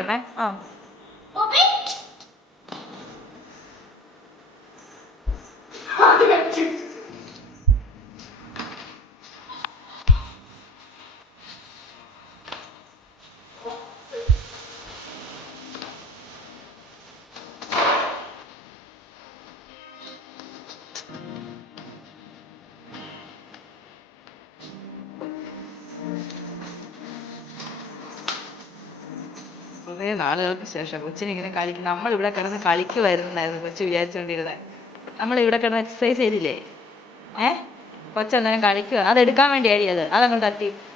കാണിക്കണേ. ആ കുറേ നാളുകൾക്ക് ശേഷം കൊച്ചിനിങ്ങനെ നമ്മളിവിടെ കിടന്ന് കളിക്കുമായിരുന്നായിരുന്നു കൊച്ചു വിചാരിച്ചുകൊണ്ടിരുന്നത്. നമ്മളിവിടെ കിടന്ന് എക്സസൈസ് ചെയ്തില്ലേ? കൊച്ചന്നേരം കളിക്കുക. അതെടുക്കാൻ വേണ്ടിയാടി അതങ്ങ് തട്ടി.